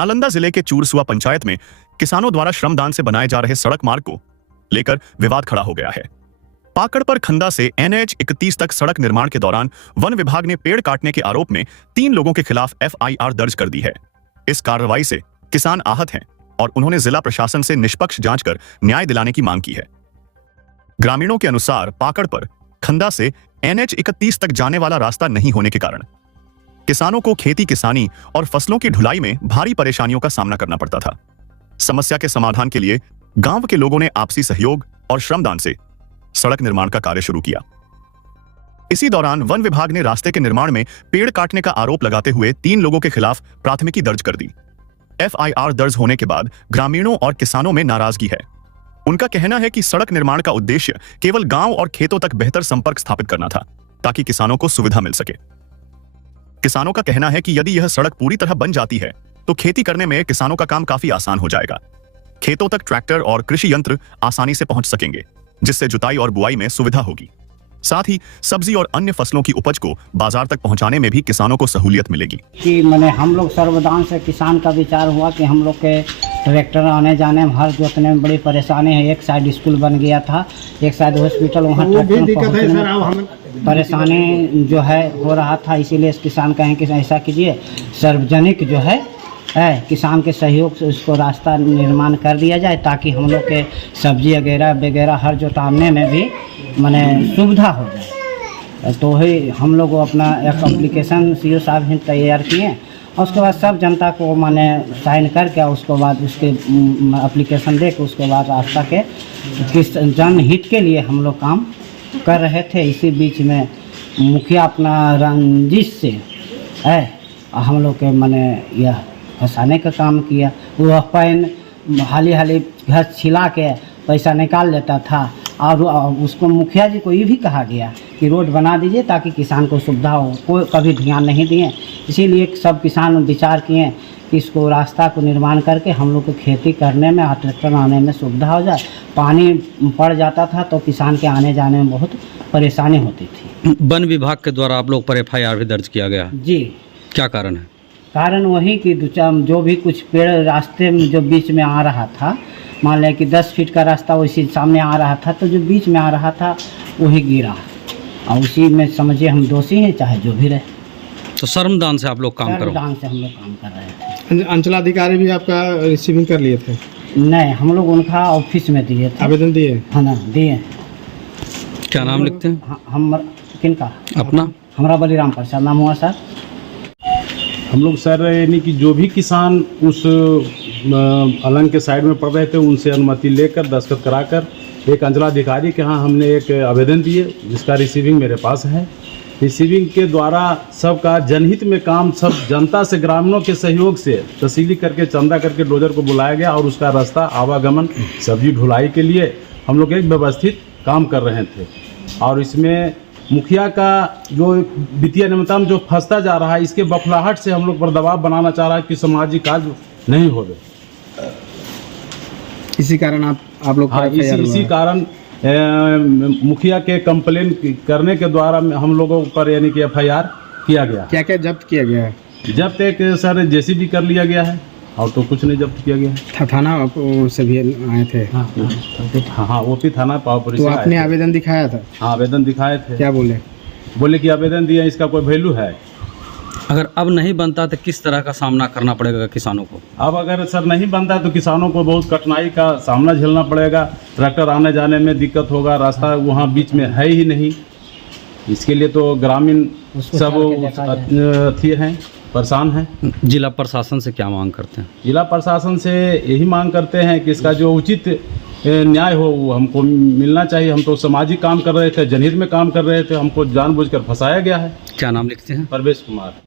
नालंदा जिले के चूरसुआ पंचायत में किसानों द्वारा श्रमदान से बनाए जा रहे सड़क मार्ग को लेकर विवाद खड़ा हो गया है। पाकड़ पर खंदा से NH 31 तक सड़क निर्माण के दौरान वन विभाग ने पेड़ काटने के आरोप में 3 लोगों के खिलाफ FIR दर्ज कर दी है। इस कार्रवाई से किसान आहत हैं और उन्होंने जिला प्रशासन से निष्पक्ष जांच कर न्याय दिलाने की मांग की है। ग्रामीणों के अनुसार पाकड़ पर खंदा से NH 31 तक जाने वाला रास्ता नहीं होने के कारण किसानों को खेती किसानी और फसलों की ढुलाई में भारी परेशानियों का सामना करना पड़ता था। समस्या के समाधान के लिए गांव के लोगों ने आपसी सहयोग और श्रमदान से सड़क निर्माण का कार्य शुरू किया। इसी दौरान वन विभाग ने रास्ते के निर्माण में पेड़ काटने का आरोप लगाते हुए 3 लोगों के खिलाफ प्राथमिकी दर्ज कर दी। FIR दर्ज होने के बाद ग्रामीणों और किसानों में नाराजगी है। उनका कहना है कि सड़क निर्माण का उद्देश्य केवल गांव और खेतों तक बेहतर संपर्क स्थापित करना था ताकि किसानों को सुविधा मिल सके। किसानों का कहना है कि यदि यह सड़क पूरी तरह बन जाती है तो खेती करने में किसानों का काम काफी आसान हो जाएगा। खेतों तक ट्रैक्टर और कृषि यंत्र आसानी से पहुंच सकेंगे, जिससे जुताई और बुआई में सुविधा होगी। साथ ही सब्जी और अन्य फसलों की उपज को बाजार तक पहुंचाने में भी किसानों को सहूलियत मिलेगी। कि मैंने हम लोग सर्वदान से किसान का विचार हुआ कि हम लोग के ट्रैक्टर आने जाने में हर जोतने में बड़ी परेशानी है। एक साइड स्कूल बन गया था, एक साइड हॉस्पिटल, वहाँ परेशानी जो है हो रहा था। इसीलिए किसान कहें कि ऐसा कीजिए, सार्वजनिक जो है किसान के सहयोग से उसको रास्ता निर्माण कर दिया जाए ताकि हम लोग के सब्जी वगैरह हर जोताने में भी माने सुविधा हो जाए। तो ही हम लोग अपना एक एप्लीकेशन CO साहब ही तैयार किए और उसके बाद सब जनता को माने साइन करके उसके बाद उसके एप्लीकेशन दे के उसके बाद रास्ता के किस जनहित के लिए हम लोग काम कर रहे थे। इसी बीच में मुखिया अपना रंजिश से हम लोग के माने यह फंसाने का काम किया। वह पैन हाली घर छिला के पैसा निकाल लेता था और उसको मुखिया जी को ये भी कहा गया कि रोड बना दीजिए ताकि किसान को सुविधा हो। कोई कभी ध्यान नहीं दिए। इसीलिए सब किसान विचार किए कि इसको रास्ता को निर्माण करके हम लोग को खेती करने में और ट्रैक्टर आने में सुविधा हो जाए। पानी पड़ जाता था तो किसान के आने जाने में बहुत परेशानी होती थी। वन विभाग के द्वारा आप लोग पर FIR भी दर्ज किया गया जी। क्या कारण है? कारण वही कि जो भी कुछ पेड़ रास्ते में जो बीच में आ रहा था, मान लें कि 10 फीट का रास्ता वैसे सामने आ रहा था, तो जो बीच में आ रहा था वही गिरा और उसी में समझिए हम दोषी हैं, चाहे जो भी रहे। तो श्रमदान से आप लोग काम करो? श्रमदान से हम लोग काम कर रहे थे। अंचलाधिकारी भी आपका रिसीविंग कर लिए थे? नहीं, हम लोग उनका ऑफिस में दिए थे। आवेदन दिए? हाँ ना, दिए। क्या नाम लिखते हैं? हम किनका? अपना? हमारा बलिराम प्रसाद नाम हुआ सर। हम लोग सर यानी कि जो भी किसान उस अलंग के साइड में पड़ रहे थे उनसे अनुमति लेकर दस्तखत कराकर एक अंचलाधिकारी के यहाँ हमने एक आवेदन दिए, जिसका रिसीविंग मेरे पास है। रिसीविंग के द्वारा सबका जनहित में काम सब जनता से ग्रामीणों के सहयोग से तहसीली करके चंदा करके डोजर को बुलाया गया और उसका रास्ता आवागमन सब्जी ढुलाई के लिए हम लोग एक व्यवस्थित काम कर रहे थे। और इसमें मुखिया का जो वित्तीय नियमतम जो फंसता जा रहा है, इसके बखलाहट से हम लोग पर दबाव बनाना चाह रहा है कि सामाजिक कार्य नहीं हो रहे। इसी कारण आप लोग इसी कारण मुखिया के कंप्लेन करने के द्वारा हम लोगों पर यानी कि FIR किया गया। क्या क्या जब्त किया गया है? जब्त एक सर JCB कर लिया गया है और तो कुछ नहीं जब्त किया गया। थाना से भी आए थे? हाँ, OP थाना पावपुरी से। तो आपने आवेदन दिखाया था? हाँ, आवेदन दिखाए थे। क्या बोले कि आवेदन दिया, इसका कोई वैल्यू है? अगर अब नहीं बनता तो किस तरह का सामना करना पड़ेगा किसानों को? अब अगर सर नहीं बनता तो किसानों को बहुत कठिनाई का सामना झेलना पड़ेगा। ट्रैक्टर आने जाने में दिक्कत होगा, रास्ता वहाँ बीच में है ही नहीं। इसके लिए तो ग्रामीण सब हैं, परेशान हैं। जिला प्रशासन से क्या मांग करते हैं? जिला प्रशासन से यही मांग करते हैं कि इसका जो उचित न्याय हो वो हमको मिलना चाहिए। हम तो सामाजिक काम कर रहे थे, जनहित में काम कर रहे थे, हमको जानबूझकर फंसाया गया है। क्या नाम लिखते हैं? परवेश कुमार।